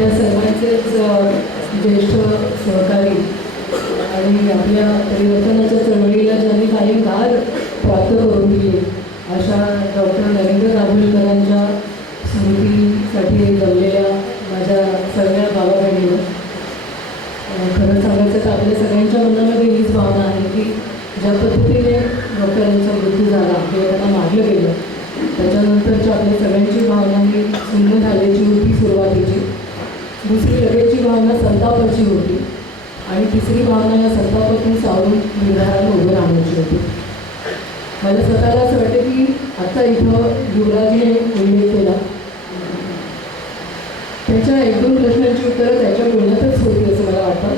आपल्या सर्वांचेच ज्येष्ठ सहकारी आणि आपल्या परिवर्तनाच्या चळवळीला ज्यांनी काही भार प्राप्त करून दिले अशा डॉक्टर नरेंद्र दाभोलकरांच्या स्मृतीसाठी जमलेल्या माझ्या सगळ्या भावा बहिणींना खरं सांगायचं तर आपल्या सगळ्यांच्या मनामध्ये हीच भावना आहे की ज्या पद्धतीने डॉक्टरांचा मृत्यू झाला किंवा त्यांना मारलं गेलं त्याच्यानंतरच्या आपल्या सगळ्यांची भावना ही सुंदर झाली. ती लगेचची भावना संतापाची होती. आणि तिसरी भावना या संतापातून सावरून निर्धाराला उभं राहण्याची होती. मला स्वतःला असं वाटतं की आता इथं युवराजीने उल्लेख केला? त्याच्या एक दोन प्रश्नांची उत्तरं त्याच्या बोलण्यातच होती असं मला वाटतं.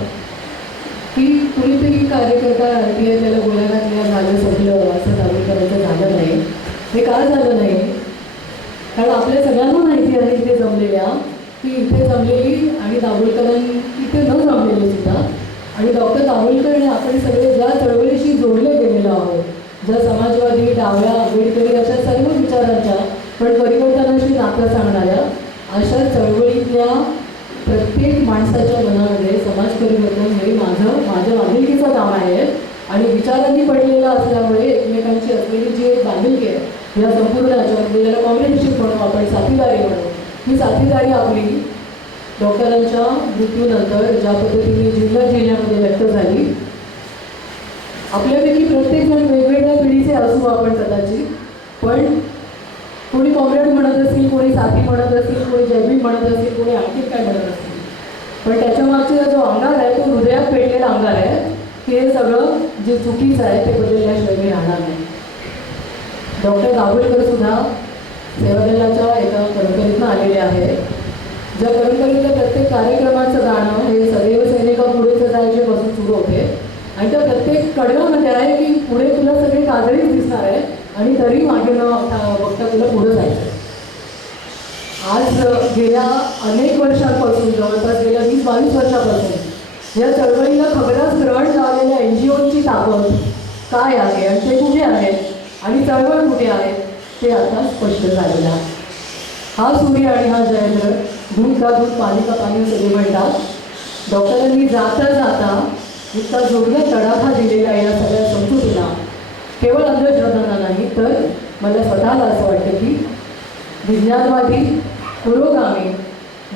की कुणीतरी कार्यकर्ता आर टी आय त्याला बोलायला किंवा झालं संपलं असं दावी करायचं झालं नाही. हे का झालं नाही? कारण आपल्या सगळ्यांना माहिती आहे इथे जमलेल्या ती इथे जमलेली आणि दाभोलकरांनी इथे न जमलेली सुद्धा. आणि डॉक्टर दाभोलकर आणि आपण सगळे ज्या चळवळीशी जोडले गेलेलो आहोत ज्या समाजवादी डाव्या आंबेडकरी अशा सर्व विचारांच्या पण परिवर्तनाशी नातं सांगणाऱ्या अशा चळवळीतल्या प्रत्येक माणसाच्या मनामध्ये समाज परिवर्तन हे माझं माझ्या बांधिलकीचं काम आहे. आणि विचारांनी पडलेलं असल्यामुळे एकमेकांची असलेली जी एक बांधिलकी आहे या संपूर्ण याच्यामध्ये ज्याला कॉम्बिनेशन म्हणून आपण साथीदारी म्हणू ही साथीदारी आपली. डॉक्टरांच्या मृत्यूनंतर ज्या पद्धतीने जिल्हा जिल्ह्यामध्ये व्यक्त झाली. आपल्यापैकी प्रत्येकजण वेगवेगळ्या पिढीचे असू आपण कदाचित. पण कोणी कॉम्रेड म्हणत असतील कोणी साथी म्हणत असतील कोणी जैवी म्हणत असतील कोणी आणखी काय म्हणत असतील. पण त्याच्यामागचा जो अंगार आहे तो हृदयात पेटलेला अंगार आहे हे सगळं जे चुकीचं आहे ते बदलल्याशिवाय राहणार नाही. डॉक्टर दाभोलकर सुद्धा सेवादलाच्या एका परंपरेतनं आलेले आहेत ज्या परंपरेतल्या प्रत्येक कार्यक्रमाचं गाणं हे सदैव सैनिका पुढे जायचे पासून सुरू होते. आणि त्या प्रत्येक कडव्यामध्ये आहे की पुढे तुला सगळे काजळीच दिसणार आहे आणि तरी मागे न बघता तुला पुढे जायचं आज गेल्या अनेक वर्षांपासून जवळपास गेल्या वीस बावीस वर्षापासून या चळवळीला खबरास ग्रहण झालेल्या एन जी ओची ताकद काय आहे आणि ते कुठे आहेत आणि चळवळ कुठे आहे? ते आता स्पष्ट झालेलं आहे. हा सूर्य आणि हा जयंद्र दूध का दूध पाणी का पाणी सगळे म्हणतात. डॉक्टरांनी जाता जाता इतका जोरदार तडाखा दिलेला या सगळ्या समजुतीला केवळ अंधश्रद्धांना नाही तर मला स्वतःला असं वाटतं की विज्ञानवादी पुरोगामी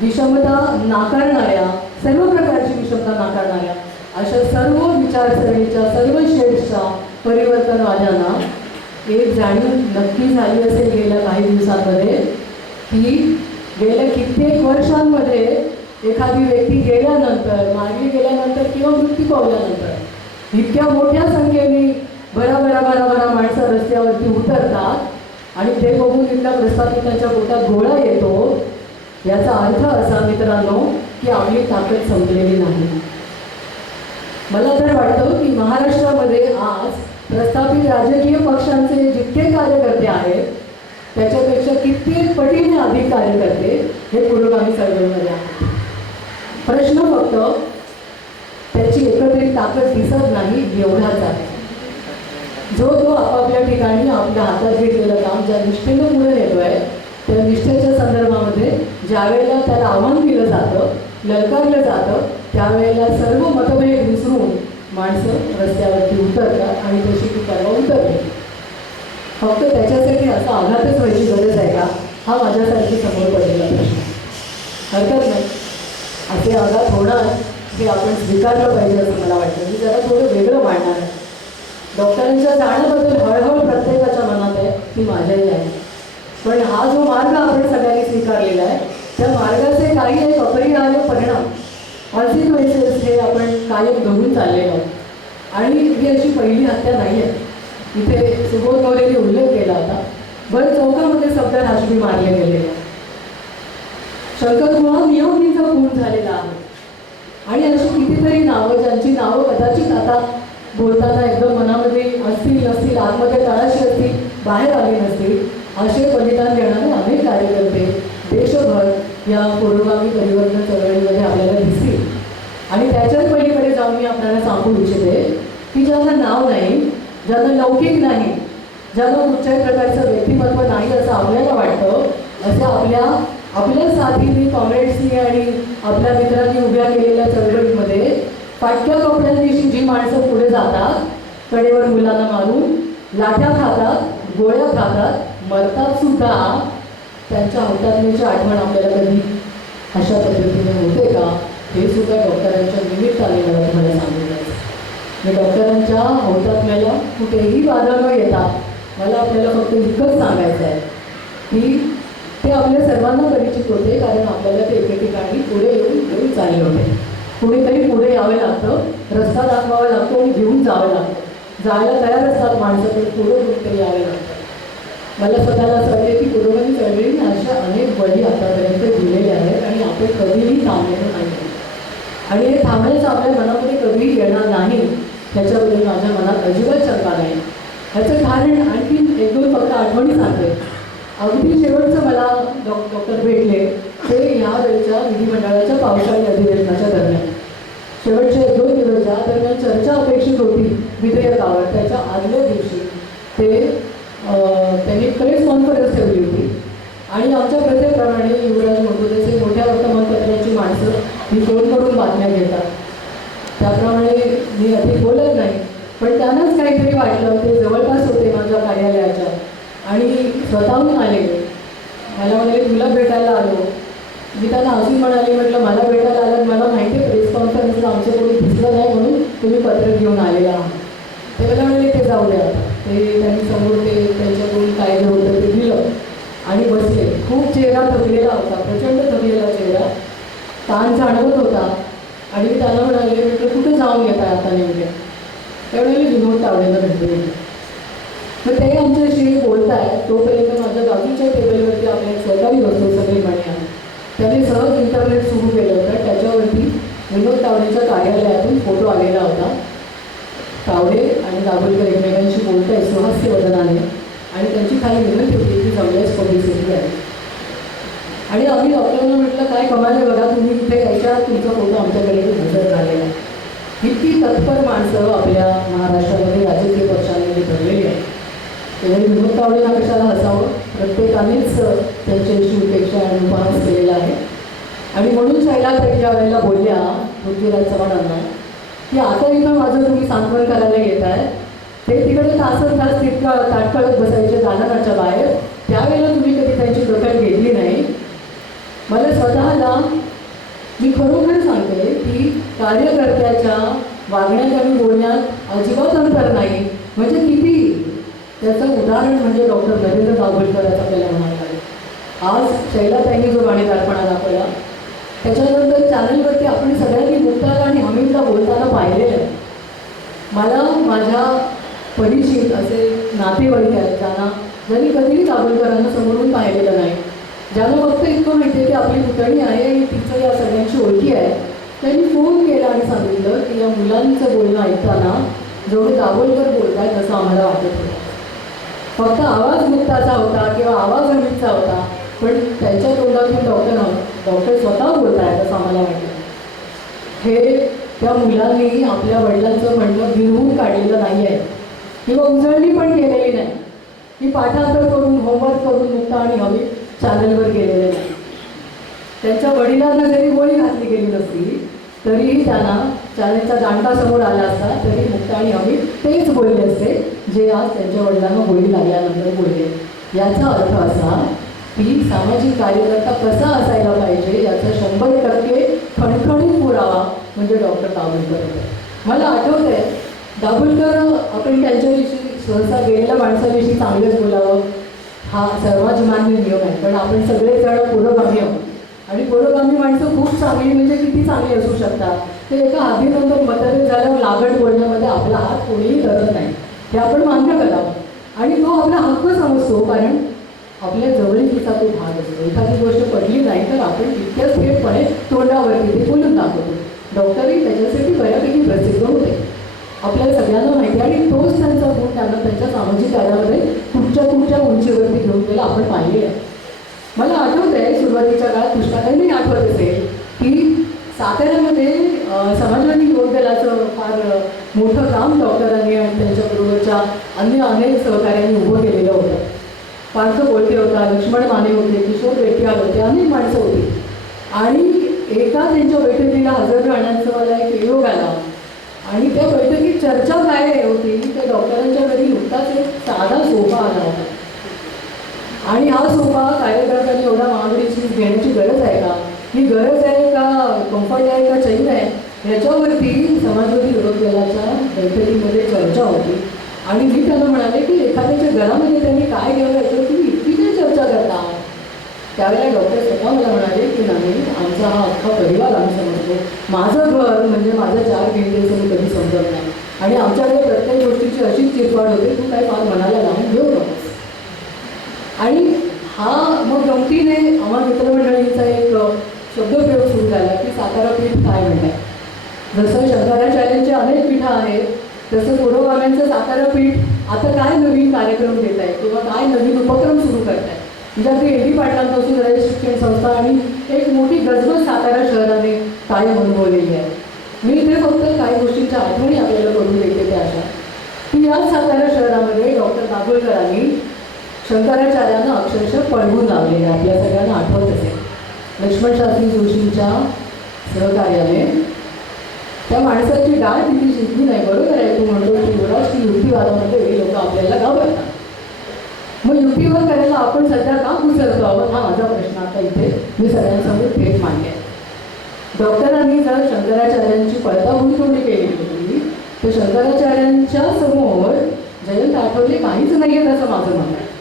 विषमता नाकारणाऱ्या सर्व प्रकारची विषमता नाकारणाऱ्या अशा सर्व विचारसरणीच्या सर्व शेड्सच्या परिवर्तनवाद्यांना एक जाणीव नक्की झाली असेल गेल्या काही दिवसांमध्ये की गेल्या कित्येक वर्षांमध्ये एखादी व्यक्ती गेल्यानंतर मागे गेल्यानंतर किंवा मृत्यू पावल्यानंतर इतक्या मोठ्या संख्येने बरा बरा बरा बरा माणसं रस्त्यावरती उतरतात आणि ते बघून इथल्या प्रस्थापितांच्या पोटात गोळा येतो याचा अर्थ असा मित्रांनो की आपली ताकद संपलेली नाही. मला तर वाटतं की महाराष्ट्रामध्ये आज प्रस्थापित राजकीय पक्षांचे जितके कार्यकर्ते आहेत त्याच्यापेक्षा कित्येक पटीने अधिक कार्यकर्ते हे पुरोगामी चळवळीमध्ये आहेत. प्रश्न फक्त त्याची एकत्रित ताकद दिसत नाही एवढाच आहे. जो तो आपापल्या ठिकाणी आपल्या हातात घेतलेलं काम ज्या निष्ठेनं पुढे नेतोय त्या निष्ठेच्या संदर्भामध्ये ज्या वेळेला त्याला आव्हान केलं जातं ललकारलं जातं त्यावेळेला सर्व मतभेद विसरून माणसं रस्त्यावरती उतरतात आणि तशी ती परवा उतरते. फक्त त्याच्यासाठी असा आघातच व्हायची गरज आहे का? हा माझ्यासाठी समोर पडलेला प्रश्न. हरकत नाही. असे आघात होणार हे आपण स्वीकारलं पाहिजे असं मला वाटतं. मी जरा थोडं वेगळं मांडणार आहे. डॉक्टरांच्या जाण्याबद्दल हळहळ प्रत्येकाच्या मनात आहे ती माझ्याही आहे. पण हा जो मार्ग आपण सगळ्यांनी स्वीकारलेला आहे त्या मार्गाचे काही एक अपरिहार्य परिणाम. कॉन्सिक्वेन्सेस कायम बघून चाललेलं आहे. आणि ही अशी पहिली हत्या नाही आहे. इथे सुबोध गौरेने उल्लेख केला होता. बरं चौकामध्ये सध्या राजवी मारले गेले शंकरगुहा शंकर नियमनीचा खून झालेला आहे. आणि अशी कितीतरी नावं ज्यांची नावं कदाचित आता बोलताना एकदम मनामध्ये असतील नसतील आतमध्ये तळाशी असतील बाहेर आली नसतील असे बलिदान देणारे अनेक कार्यकर्ते देशभर या पुरोगामी परिवर्तन चळवळीमध्ये आपल्याला दिसतील आणि त्याच्याच पलीकडे जाऊन मी आपल्याला सांगू इच्छिते की ज्यांना नाव नाही ज्यानं लौकिक नाही ज्यानं कुठच्याही प्रकारचं व्यक्तिमत्व नाही असं आपल्याला वाटतं असं आपल्या आपल्या साथीने कॉम्रेड्सनी आणि आपल्या मित्रांनी उभ्या केलेल्या चळवळीमध्ये फाटक्या कपड्यांविषयी जी माणसं पुढे जातात कडेवर मुलांना मारून लाठ्या खातात गोळ्या खातात मरतात सुद्धा त्यांच्या हौतात्म्याची आठवण आपल्याला कधी अशा पद्धतीने होते का? हे सुद्धा डॉक्टरांच्या निमित्ताने मला तुम्हाला सांगितलं मी डॉक्टरांच्या हौतात्म्याला कुठेही बाधा न येता मला आपल्याला फक्त इतकंच सांगायचं आहे की ते आपल्या सर्वांना परिचित होते कारण आपल्याला ते एके ठिकाणी पुढे येऊन घेऊन चालले होते. कुणीतरी पुढे यावे लागतं रस्ता दाखवावा लागतो आणि घेऊन जावं लागतं. जायला तयार असतात माणसं पण पुढे कुठेतरी यावे लागतं. मला स्वतःला असं वाटते की पुरोगामी चळवळीने अशा अनेक बळी आतापर्यंत दिलेले आहेत आणि आपण कधीही थांबलेलं नाही आणि हे थांबण्याचं आपल्या मनामध्ये कधीही येणार नाही. त्याच्याबद्दल माझ्या मनात अजिबात शंका नाही. ह्याचं कारण आणखी एक दोन फक्त आठवणी सांगते. अगदी शेवटचं मला डॉ डॉक्टर भेटले. ते ह्या वेळच्या विधिमंडळाच्या पावसाळी अधिवेशनाच्या दरम्यान. शेवटचे एक दोन दिवस ज्या दरम्यान चर्चा अपेक्षित होती विधेयकावर त्याच्या आदल्या दिवशी. ते त्यांनी प्रेस कॉन्फरन्स ठेवली होती. आणि आमच्या प्रत्येकप्रमाणे युवराज म्हणतो मोठ्या वर्तमानपत्राची माणसं ही फोन करून बातम्या घेतात? त्याप्रमाणे मी अधिक बोलत नाही. पण त्यांनाच काहीतरी वाटलं ते जवळपास होते माझ्या कार्यालयाच्या. आणि स्वतःहून आले. मला म्हणाले तुला भेटायला आलो. मी त्यांना अजून म्हणाले म्हटलं मला भेटायला आलं मला माहिती आहे प्रेस कॉन्फरन्सला आमचं कोणी दिसलं नाही म्हणून तुम्ही पत्र घेऊन आलेला. आहात ते मला म्हणाले ते जाऊ द्या. ते त्यांनी समोर ते त्यांच्याकडून काय होतं ते दिलं. आणि बसले. खूप चेहरा थकलेला होता प्रचंड थकलेला चेहरा. ताण जाणवत होता. आणि मी त्याला म्हणाले म्हटलं कुठे जाऊन येत आता उद्या त्यावेळेला मी विनोद तावडेला भेटते मग ते आमच्याशी बोलत आहे तोपर्यंत माझ्या बाजूच्या टेबलवरती आपल्या एक सहकारी बसतो सगळी म्हणे त्याने सहज इंटरनेट सुरू केलं होतं. त्याच्यावरती विनोद तावडेच्या कार्यालयातून फोटो आलेला होता. तावडे आणि दाभोलकर एकमेकांशी बोलत आहे सुहास्य वदनाने आणि त्यांची काही विनंती होती की जमल्यास पब्लिसिटी आहे आणि आम्ही डॉक्टरांना म्हटलं काय कमाल बघा तुम्ही इथे यायच्या तुमचा फोटो आमच्याकडे हजर झालेला आहे. इतकी तत्पर माणसं आपल्या महाराष्ट्रामध्ये राजकीय पक्षांमध्ये भरलेली आहे त्यामुळे विनोद तावडेला कशाला हसावं? प्रत्येकानेच त्यांच्याशी उपेक्षा आणि उपहास केलेला आहे. आणि म्हणून शैला ताई ज्या वेळेला बोलल्या पृथ्वीराज चव्हाणांना की आता इथं माझं तुम्ही सांत्वन करायला येत आहे ते तिकडे तासन तास तितकं ताटकळत बसायचे दालनाच्या बाहेर. त्यावेळेला तुम्ही कधी त्यांची दखल घेतली नाही मला स्वतःला मी खरोखर सांगते की कार्यकर्त्याच्या वागण्यात आणि बोलण्यात अजिबात अंतर नाही. म्हणजे किती? त्याचं उदाहरण म्हणजे डॉक्टर नरेंद्र दाभोलकरच आपल्याला म्हणायला लागेल. आज शैलाताईंनी जो गाणेदारपणा दाखवला त्याच्यानंतर चॅनलवरती आपण सगळ्यांनी मुक्ताला आणि हमीदला बोलताना पाहिलेलं आहे. मला माझ्या परिचित असे नातेवाईक आहेत ज्यांना ज्यांनी कधीही दाभोलकरांना समोरून पाहिलेलं नाही. ज्यांना फक्त इतकं माहिती आहे की आपली पुतणी आहे आणि तिचं या सगळ्यांची ओळखी आहे. त्यांनी फोन केला आणि सांगितलं की या मुलांचं बोलणं ऐकताना जेवढे दाभोलकर बोलत आहेत तसं आम्हाला वाटत होतं. फक्त आवाज मुक्ताचा होता किंवा आवाज अमितचा होता पण त्यांच्या तोंडातून डॉक्टर डॉक्टर स्वतः बोलत आहेत असं आम्हाला वाटलं. हे त्या मुलांनी आपल्या वडिलांचं म्हणणं गिरवून काढलेलं नाही आहे किंवा उजळणी पण केलेली नाही. ही पाठांतर करून होमवर्क करून मुक्ता आणि हमीद चॅनलवर गेलेले नाही. त्यांच्या वडिलांना जरी गोळी घातली गेली नसली तरीही त्यांना चॅनलचा दांडा समोर आला असता तरी मुक्त आणि अमित तेच बोलले असते जे आज त्यांच्या वडिलांना गोळी लागल्यानंतर बोलले. याचा अर्थ असा की सामाजिक कार्यकर्ता कसा असायला पाहिजे याचा शंभर टक्के खणखणीत पुरावा म्हणजे डॉक्टर दाभोलकर होते. मला आठवत आहे दाभोलकर आपण त्यांच्याविषयी सहसा गेलेल्या माणसाविषयी चांगलंच बोलावं हा सर्वाधिमान्य नियम आहे. पण आपण सगळेजण पुरोगामी आहोत. आणि पुरोगामी माणसं खूप चांगली म्हणजे किती चांगली असू शकतात. ते एका आधीनंतर मतभेद झाल्यावर लागण बोलण्यामध्ये आपला हात कोणीही करत नाही. हे आपण मान्य करावं आणि तो आपला हक्क समजतो कारण आपल्या जवळीकीचा तो भाग असतो. एखादी गोष्ट पडली नाही तर आपण तितक्याच थेटपणे तोंडावरती ते बोलून दाखवतो. डॉक्टरही त्याच्यासाठी बऱ्यापैकी प्रसिद्ध होते. आपल्याला सगळ्यांना माहिती आहे. आणि तोच त्यांचा गुण त्यांना त्यांच्या सामाजिक कार्यामध्ये कुठच्या कुठच्या उंचीवरती घेऊन गेला. आपण पाहिले आहे. मला आठवत आहे सुरुवातीच्या काळात पुष्पाताईंनी आठवत असेल की साताऱ्यामध्ये समाजवादी योगदलाचं फार मोठं काम डॉक्टरांनी आणि त्यांच्याबरोबरच्या अन्य अनेक सहकार्यांनी उभं केलेलं होतं. पार्थ बोलते होता लक्ष्मण माने होते किशोर रेट्याल होते अनेक माणसं होती. आणि एका त्यांच्या बैठकीला हजर राहण्याचा मला एक योग आला. आणि त्या बैठकीत चर्चा काय होती? त्या डॉक्टरांच्या घरी नुकताच एक साधा सोफा आला होता. आणि हा सोफा कार्यकर्त्यांनी एवढा महागडीची घेण्याची गरज आहे का? ही गरज आहे का कम्फर्ट आहे का चैन आहे? याच्यावरती समाजवादी विरोध दलाच्या बैठकीमध्ये चर्चा होती. आणि मी त्यांना म्हणाले की एखाद्याच्या घरामध्ये त्यांनी काय घ्यावं याच्यावर तुम्ही इतकी काय चर्चा करता? त्यावेळेला डॉक्टर स्वतः मला म्हणाले की नाही आमचा हा अख्खा परिवार आम्ही समजतो. माझं घर म्हणजे माझं चार भिंतीचं मी कधी समजत नाही. आणि आमच्याकडे प्रत्येक गोष्टीची अशीच चिरफाड होते तू काय फार मनाला लावून घेऊ नकोस. आणि हा मग गमतीने आम्हा मित्रमंडळींचा एक शब्दप्रयोग सुरू झाला की सातारा पीठ काय म्हणतात. जसं शंकराचार्यांचे अनेक पीठं आहेत तसं पुरोगाम्यांचं सातारा पीठ आता काय नवीन कार्यक्रम देत आहे किंवा काय नवीन उपक्रम सुरू ते आहे म्हणजे अगदी एडी शिक्षण संस्था आणि एक मोठी गजबज सातारा शहराने कायम अनुभवलेली आहे. मी इथे फक्त काही गोष्टींच्या आठवणी आपल्याला करून देते त्या अशा. की याच सातारा शहरामध्ये डॉक्टर दाभोळकरांनी शंकराचार्यांना अक्षरशः पळवून लावलेले आहे. आपल्या सगळ्यांना आठवत असेल. लक्ष्मण शास्त्री जोशींच्या सहकार्याने. त्या माणसाची डाळ तिथे जिंकली नाही. बरोबर आहे तू म्हणतो की युवराज की युक्तिवादामध्ये हे लोक आपल्याला घाबरतात. मग युक्तिवाद करायला आपण सध्या का घुसरतो आहोत हा माझा प्रश्न आता इथे मी सगळ्यांसमोर थेट मांडले. डॉक्टरांनी जर शंकराचार्यांची पडताळणी थोडी केली होती तर शंकराचार्यांच्या समोर जयंत आठवले काहीच नाही आहेत असं माझं म्हणणं. आहे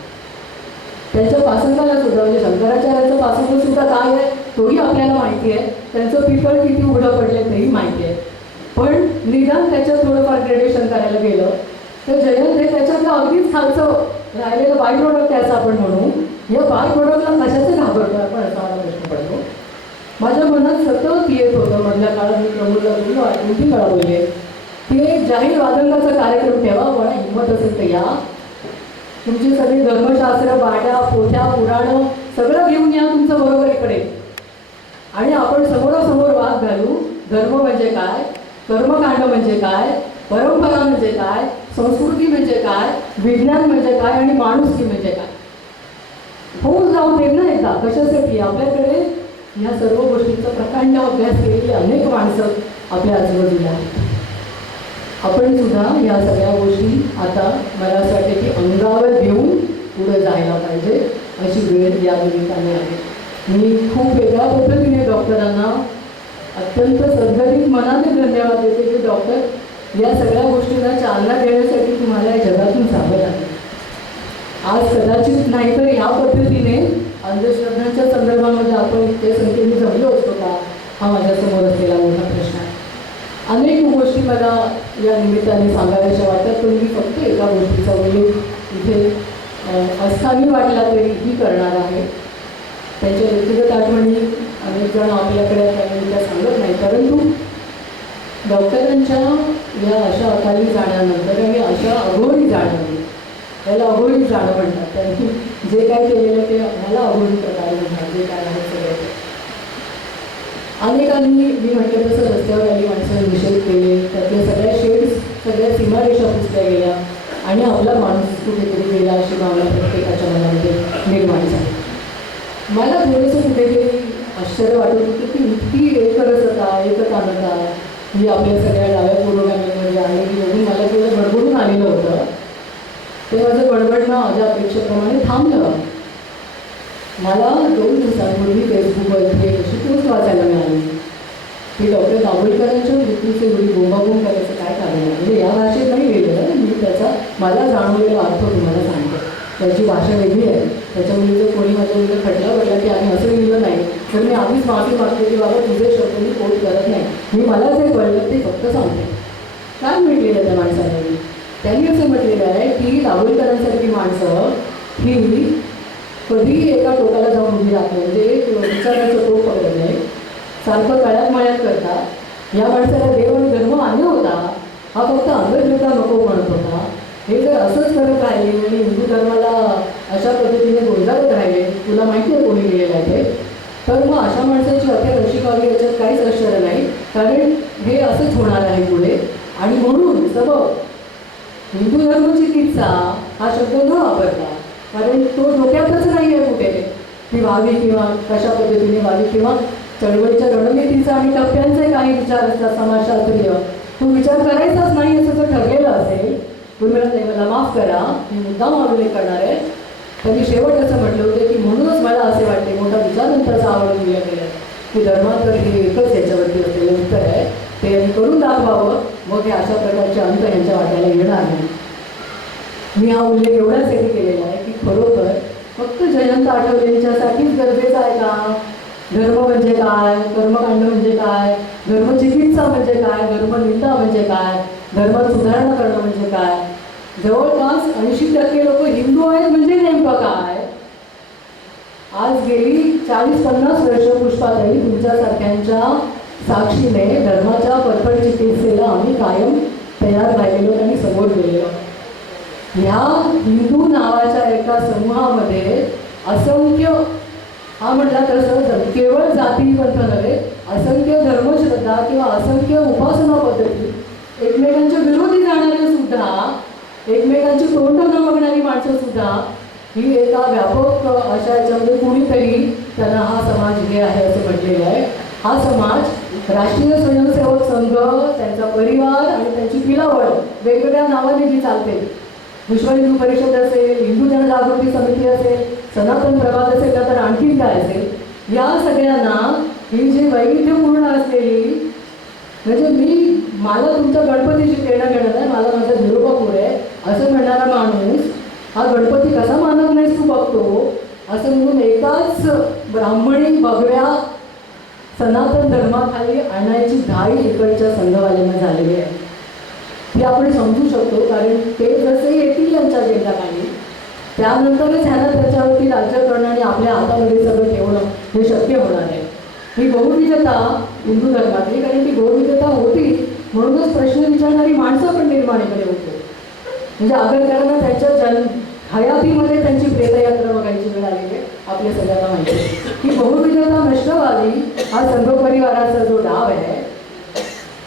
त्यांच्या पासंगाला सुद्धा म्हणजे शंकराचार्याचं पासंग सुद्धा काय आहे तोही आपल्याला माहिती आहे. त्यांचं पिपळ किती उघडं पडले तेही माहिती आहे. पण निदान त्याच्यात थोडंफार ग्रेड्युएशन करायला गेलं तर जयंत हे त्याच्यातलं अगदीच खालचं राहिलेलं बाय प्रोडक्ट आहे असं आपण म्हणू. या बाय प्रोडक्टला कशाचं घाबरतो आपण असा मला प्रश्न पडतो. माझ्या मनात सतत येत होतं मधल्या काळात मी प्रमोदला बोललो आणि किती वेळा बोलले? की एक जाहीर वादंगाचा कार्यक्रम ठेवा पण हिंमत असेल तर या. तुमची सगळी धर्मशास्त्र बाड्या पोथ्या पुराणं सगळं घेऊन या तुमचं बरोबर इकडे. आणि आपण समोरासमोर वाद घालू. धर्म म्हणजे काय? कर्मकांड म्हणजे काय? परंपरा म्हणजे काय? संस्कृती म्हणजे काय विज्ञान म्हणजे काय आणि माणुसकी म्हणजे काय? होऊन जाऊन दे ना एकदा. कशासाठी? आपल्याकडे या सर्व गोष्टींचा प्रकांड अभ्यास केलेली अनेक माणसं आपल्या आजूबाजूला आहेत. आपण सुद्धा या सगळ्या गोष्टी आता मला असं वाटतं की अंगावर घेऊन पुढे जायला पाहिजे अशी वेळ या निमित्ताने आहे. मी खूप वेगळ्या पद्धतीने डॉक्टरांना अत्यंत सद्गतीत मनाने धन्यवाद देते की डॉक्टर या सगळ्या गोष्टीला चालना देण्यासाठी तुम्हाला या जगातून जावं लागेल. आज कदाचित नाहीतर या पद्धतीने अंधश्रद्धांच्या संदर्भामध्ये आपण इतके संख्येने जमलो असतो का? हा माझ्यासमोर असलेला मोठा प्रश्न आहे. अनेक गोष्टी मला या निमित्ताने सांगायच्या वाटतात पण मी फक्त एका गोष्टीचा उल्लेख इथे अ, अस्थानी वाटला तरी ही करणार आहे. त्यांच्या व्यक्तिगत आठवणी अनेक जण आपल्याकडे त्या सांगत नाही परंतु डॉक्टरांच्या या अशा अकाली जाण्यानंतर आणि अशा अघोरी जाण्याने याला अघोरी जाणं म्हणतात. त्यांनी जे काय केलेलं ते मला अघोरी प्रकार म्हणतात जे काय आहे सगळं अनेकांनी मी म्हटलं तसं रस्त्यावर आली माणसाने निषेध केले. त्यातल्या सगळ्या शेड्स सगळ्या सीमारेषा पुसल्या गेल्या. आणि आपला माणूस कुठेतरी गेला अशी भावना प्रत्येकाच्या मनामध्ये निर्माण झाली. मला थोडंसं कुठेतरी आश्चर्य वाटत होतं की इतकी एकरसता एकता ही आपल्या सगळ्या डाव्या पुरोगामीमध्ये आहे की बघून मला थोडं गडबडून आलेलं होतं ते माझं गडबडणं माझ्या अपेक्षेप्रमाणे थांबलं. मला दोन दिवसांपूर्वी फेसबुकवरती एक अशी पोस्ट वाचायला मिळाली. की डॉक्टर दाभोळकरांच्या मृत्यूचे एवढी बोंबाबोंब करायचं काय कारण आहे? म्हणजे या भाषेत नाही वेगळं मी त्याचा मला जाणवलेला अर्थ तुम्हाला सांगतो. त्याची भाषा वेगळी आहे. त्याच्यामुळे जर कोणी माझ्या मुलं खटला पडला की आम्ही असं लिहिलं नाही तर मी आधीच माफी मागते की बाबा तुझे शब्द मी कोट करत नाही. मी मला जे कळलं ते फक्त सांगते. काय म्हटलेलं त्या माणसाने? त्यांनी असं म्हटलेलं आहे की दाभोळकरांसारखी माणसं ही कधीही एका टोकाला जाऊन उभी राहते म्हणजे एक विचाराचं टोक पकडत नाही सारखं कळ्यात माळ्यात करतात या माणसाला देव आणि धर्म अन्न होता हा फक्त अंधश्रद्धा नको म्हणत होता. हे जर असंच करत राहिले आणि हिंदू धर्माला अशा पद्धतीने गोंजारत राहिले तुला माहिती आहे कोणी लिहिलेलं आहे ते? तर मग अशा माणसाची अखेर अशी व्हावी याच्यात काहीच आश्चर्य नाही. कारण हे असंच होणार आहे पुढे. आणि म्हणून सबब हिंदू धर्म चिकित्सा हा शब्द न वापरला. कारण तो डोक्यातच नाही आहे कुठे. ती व्हावी किंवा कशा पद्धतीने व्हावी किंवा चळवळीच्या रणनीतीचा आणि टप्प्यांचे काही विचार असतात समाजशास्त्रीय तो विचार करायचाच नाही असं जर ठरलेलं असेल तुम्ही मला मला माफ करा मी मुद्दाम उल्लेख करणार आहे. त्यांनी शेवट असं म्हटलं होतं की म्हणूनच मला असे वाटते मोठा विचारानंतरचा आवडून दिला गेला की धर्मांतर हे एकच याच्यावरती असलेलं उत्तर आहे. ते यांनी करून दाखवावं. मग हे अशा प्रकारचे अंक यांच्या वाट्याला येणार नाही. मी हा उल्लेख एवढ्यासाठी केलेला आहे की खरोखर फक्त जयंत आठवलेंच्यासाठीच गरजेचं आहे का? धर्म म्हणजे काय? कर्मकांड म्हणजे काय? धर्मचिकित्सा म्हणजे काय? धर्मनिंदा म्हणजे काय? धर्मात सुधारणा करणं म्हणजे काय? जवळपास ऐंशी टक्के लोक हिंदू आहेत म्हणजे नेमकं काय? आज गेली चाळीस पन्नास वर्ष पुष्पाताई तुमच्यासारख्यांच्या साक्षीने धर्माच्या परफड चिकित्सा कायम तयार राहिलेलो आणि समोर गेलेलो ह्या हिंदू नावाच्या एका समूहामध्ये असंख्य हा म्हटला तर केवळ जातीपंथ नव्हे असंख्य धर्मश्रद्धा किंवा असंख्य उपासना पद्धती एकमेकांच्या विरोधी जाणारे सुद्धा एकमेकांची तोंड न बघणारी माणसं सुद्धा ही एका व्यापक अशा याच्यामध्ये कुणीतरी त्यांना हा समाज हे आहे असं म्हटलेलं आहे. हा समाज राष्ट्रीय स्वयंसेवक संघ त्यांचा परिवार आणि त्यांची पिलावळ वेगवेगळ्या नावाने जी चालते. विश्व हिंदू परिषद असेल हिंदू जनजागृती समिती असेल सनातन प्रभात असेल का तर आणखीन काय असेल? या सगळ्यांना ही जी वैविध्यपूर्ण असलेली म्हणजे मी मला तुमच्या गणपतीची प्रेरणा घेणार आहे मला माझा निरोपा आहे असं म्हणणारा माणूस हा गणपती कसा मानत नाहीस तू बघतो? असं म्हणून एकाच ब्राह्मणी बघव्या सनातन धर्माखाली आणायची घाई इकडच्या संघवाल्यांना झालेली आहे. ते आपण समजू शकतो कारण ते जसे येतील यांच्या जेंडाखाली त्यानंतरच ह्याला त्याच्यावरती राज्य करणं आणि आपल्या हातामध्ये सगळं ठेवणं हे शक्य होणार आहे. ही बहुविधता हिंदू धर्मातली कारण ती बहुविधता होती म्हणूनच प्रश्न विचारणारी माणसं पण निर्माण इकडे होते. म्हणजे आगरकरांना त्यांच्या जन हयातीमध्ये त्यांची प्रेतयात्रा बघायची वेळ आलेली आहे. आपल्या सगळ्यांना माहिती की बहुविधता नष्ट व्हावी हा संघ परिवाराचा जो डाव आहे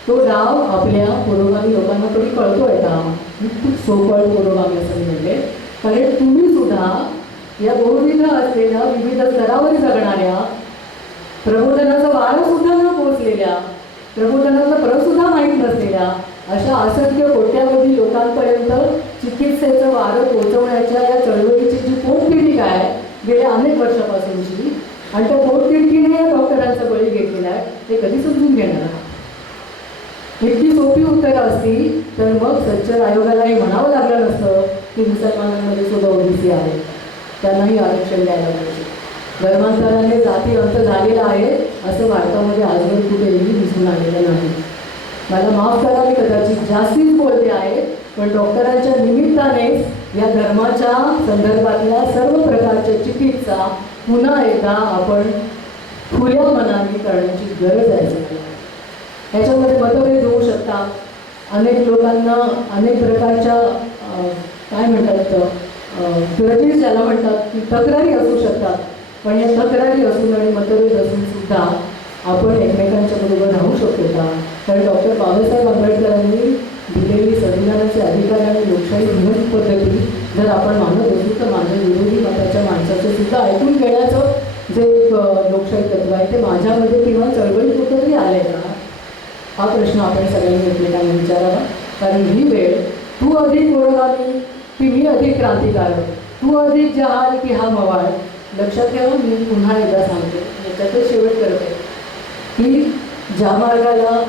तो डाव आपल्या पुरोगामी लोकांना कधी कळतोय का? मी खूप सोपळ पुरोगामी असं म्हणले कारण तुम्ही सुद्धा या बहुविध असलेल्या विविध स्तरावर जगणाऱ्या प्रबोधनाचा वारा सुद्धा न पोहोचलेल्या प्रबोधनाचा फरक सुद्धा माहीत नसलेल्या अशा असंख्य कोट्यावधी लोकांपर्यंत चिकित्सेचं वारं पोहोचवण्याच्या या चळवळीची जी पोटतिडीक आहे गेल्या अनेक वर्षापासूनची. आणि त्या पोटतिडकीने या डॉक्टरांचा बळी घेतलेला आहे. ते कधी समजून घेणार इतकी सोपी उत्तरं असती तर मग सच्चर आयोगाला हे म्हणावं लागलं नसतं की मुसलमानांमध्ये सुद्धा ओबीसी आहे. त्यांनाही आरक्षण द्यायला पाहिजे. धर्मांतराने जाती अंत झालेला आहे असं भारतामध्ये आजवर कुठेही दिसून आलेलं नाही. मला माफ करा मी कदाचित जास्तीच बोलते आहे पण डॉक्टरांच्या निमित्तानेच या धर्माच्या संदर्भातल्या सर्व प्रकारच्या चिकित्सा पुन्हा एकदा आपण खुल्या मनाने करण्याची गरज आहे. याच्यामध्ये मतभेद होऊ शकतात. अनेक लोकांना अनेक प्रकारच्या काय म्हणतात ग्रजेस ज्याला म्हणतात की तक्रारी असू शकतात. पण या तक्रारी असून आणि मतभेद असून सुद्धा आपण एकमेकांच्या बरोबर राहू शकतो का? कारण डॉक्टर बाबासाहेब आंबेडकरांनी दिलेली संविधानाचे अधिकार आणि लोकशाही जीवन पद्धती. जर आपण मानत असू तर माझ्या विरोधी मताच्या माणसाचं सुद्धा ऐकून घेण्याचं जे एक लोकशाही तत्व आहे ते माझ्यामध्ये किंवा चळवळीत कुठं तरी आलंय का? हा प्रश्न आपण सगळ्यांनी एकमेकांना विचारावा. कारण ही वेळ तू अधिक ओळखावी की मी अधिक क्रांतिकारक? तू अधिक जहाल की हा मवाळ? लक्षात घ्यावं मी पुन्हा एकदा सांगते. याच्यातच शेवट करते. की ज्या मार्गाला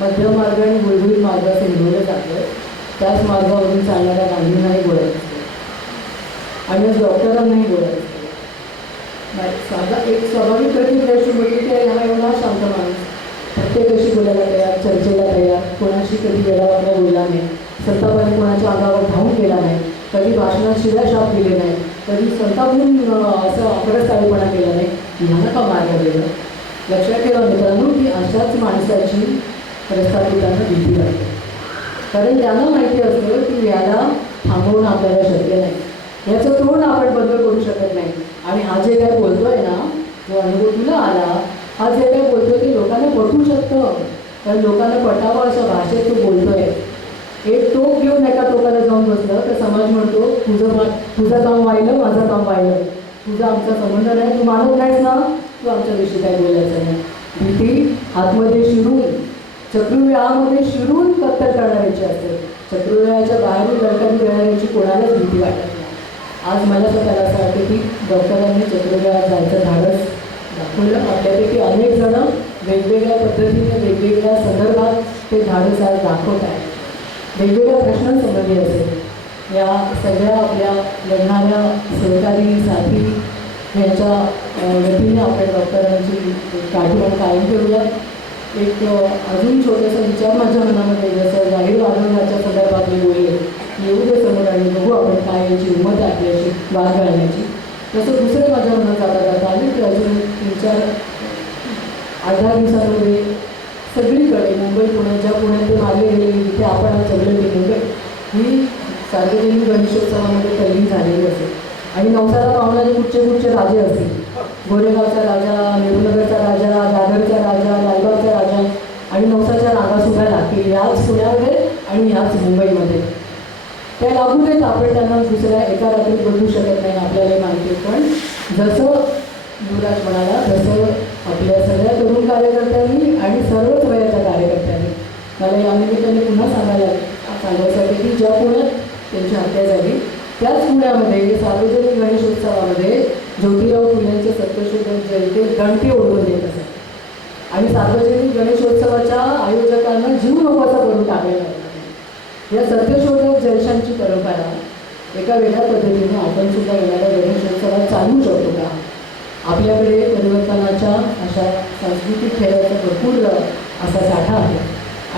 मध्यमार्ग आणि गुळगुळीत मार्ग असं जातं त्याच मार्गावरून चालणाऱ्या गांधींनाही गोळ्या असतं. आणि डॉक्टरांनाही गोळ्या असतं. साधा एक स्वाभाविक प्रतिक्रिया अशी म्हटली की हा एवढा शांत माणूस प्रत्येकाशी बोलायला तयार चर्चेला तयार कोणाशी कधी वेळावाकडा बोलला नाही संतापाने कोणाच्या अंगावर धावून केला नाही कधी भाषणात शिव्या शाप दिले नाही कधी संतापून असं अपरस्थाळीपणा केला नाही ह्यानं का मार्ग दिलं लक्षात ठेवा मित्रांनो की अशाच माणसाची प्रस्थापितांना भीती वाटते. कारण त्यांना माहिती असतं की याला थांबवणं आपल्याला शक्य नाही. याचं तोंड आपण बदल करू शकत नाही. आणि हा जे काय बोलतोय ना जो अनुभव तुला आला. हा जे काय बोलतोय ते लोकांना पटू शकतं. कारण लोकांना पटावं अशा भाषेत तो बोलतोय. एक टोक घेऊन एका टोकाला जाऊन बसलं तर समाज म्हणतो तुझं मा तुझं काम वाहिलं माझं काम वाहिलं. तुझा आमचा संबंध नाही तू मानत नाहीस ना? तू आमच्याविषयी काय बोलायचं नाही. भीती आतमध्ये शिरून चक्रुव्यूहामध्ये शिरून कत्तल करण्याची असते. चक्रुव्यूहाच्या बाहेरून लढकरी देणाऱ्याची कोणालाच भीती वाटत नाही. आज मला स्वतःला असं वाटतं की डॉक्टरांनी चक्रुव्यूहात जायचं धाडस दाखवलं. आपल्यापैकी अनेक जण वेगवेगळ्या पद्धतीने वेगवेगळ्या संदर्भात ते धाडस आज दाखवत आहेत. वेगवेगळ्या प्रश्नांसंबंधी असेल. या सगळ्या आपल्या लढणाऱ्या सहकारी साथी यांच्या वतीने आपण डॉक्टरांची काठीवर कायम ठेवूया एक अजून छोटासा विचार माझ्या मनामध्ये जसं जाहीर वाढवण्याच्या संदर्भात मी बोलले येऊ दे समोर आणि बघू आपण काय याची हिंमत आहे अशी वाद घालण्याची. तसं दुसरं माझ्या मनात जाता जाता आले की अजून तीन चार आठ दहा दिवसांमध्ये सगळीकडे मुंबई पुण्यात ज्या पुण्यात ते मागे गेलेली तिथे आपण आज जगले ते ही सार्वजनिक गणेशोत्सवामध्ये तल्लीन झालेली असेल. आणि नवसाला पावणारे कुठचे कुठचे राजे असतील? गोरेगावचा राजा नेहरूनगरचा राजा दादरचा राजा लालबागचा राजा आणि नवसाच्या रांगा सुद्धा याच पुण्यामध्ये आणि याच मुंबईमध्ये. त्या लागू देत आपण त्यांना दुसऱ्या एका रात्रीत बदलू शकत नाही आपल्याला माहिती आहे. पण जसं युवराज म्हणाला तसं आपल्या सगळ्या तरुण कार्यकर्त्यांनी आणि सर्वच वयाच्या कार्यकर्त्यांनी. मला या निमित्ताने पुन्हा सांगायला सांगायसाठी की ज्या पुण्यात त्यांची हत्या झाली त्याच पुण्यामध्ये सार्वजनिक गणेशोत्सवामध्ये ज्योतिराव फुलेंचे सत्यशोधन जयंती घंटी ओढवून देत असतात आणि सार्वजनिक गणेशोत्सवाच्या आयोजकांना जीव नकोसा करून टाकलेला आहे. या सत्यशोधक जयशांची परंपरा एका वेगळ्या पद्धतीने आपण सुद्धा येणाऱ्या गणेशोत्सवात चालू शकतो का? आपल्याकडे परिवर्तनाच्या अशा सांस्कृतिक खेळाचा भरपूर असा साठा आहे.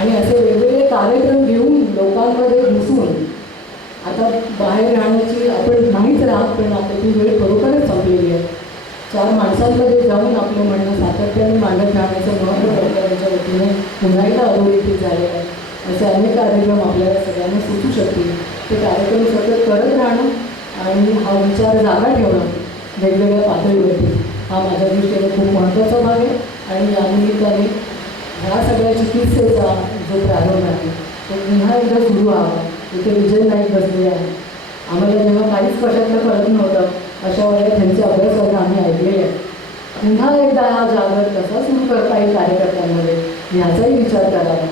आणि असे वेगवेगळे कार्यक्रम घेऊन लोकांमध्ये घुसून आता बाहेर राहण्याची आपण नाहीच राहत पण आपली वेळ खरोखरच चार माणसांमध्ये जाऊन आपलं म्हणणं सातत्याने मांडत राहण्याचं महत्त्व सरकारच्या वतीने पुन्हा एकदा अधोरेखित झाले आहे. असे अनेक कार्यक्रम आपल्याला सगळ्यांना सुचू शकतील. ते कार्यक्रम सतत करत राहणं आणि हा विचार जागा ठेवणं वेगवेगळ्या पातळीवरती हा माझ्या दृष्टीने खूप महत्त्वाचा भाग आहे. आणि या निमित्ताने ह्या सगळ्या चिकित्सेचा जो प्रारंभ आहे तो पुन्हा एकदा सुरू व्हावा. इथे विजय नाईक बसले आहे आम्हाला जेव्हा काहीच कशातलं कळत नव्हतं अशा वेळेला त्यांचे अभ्यास आम्ही ऐकलेले आहे पुन्हा एकदा हा. जागर कसा सुरू करता येईल कार्यकर्त्यांमध्ये ह्याचाही विचार करावा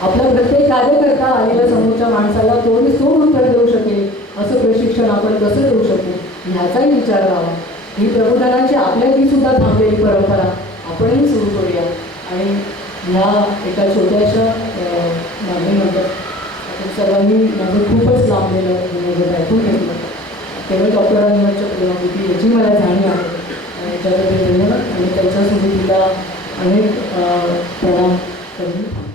आपला प्रत्येक कार्यकर्ता आलेल्या समोरच्या माणसाला तोडी तोड उत्तर देऊ शकेल असं प्रशिक्षण आपण कसं देऊ शकू? ह्याचाही विचार व्हावा ही प्रबोधनाची आपल्याही सुद्धा थांबलेली परंपरा. आपणही सुरू करूया. आणि ह्या एका छोट्याशा मागणीनंतर सर्वांनी माझं खूपच लांबलेलं म्हणजे ऐकून घेतलं. केवळ डॉक्टरांवरच्या प्रेमाभूती याची मला जाणीव आहे आणि त्याबद्दल धन्यवाद आणि त्यांच्या तिला अनेक प्रणाम करून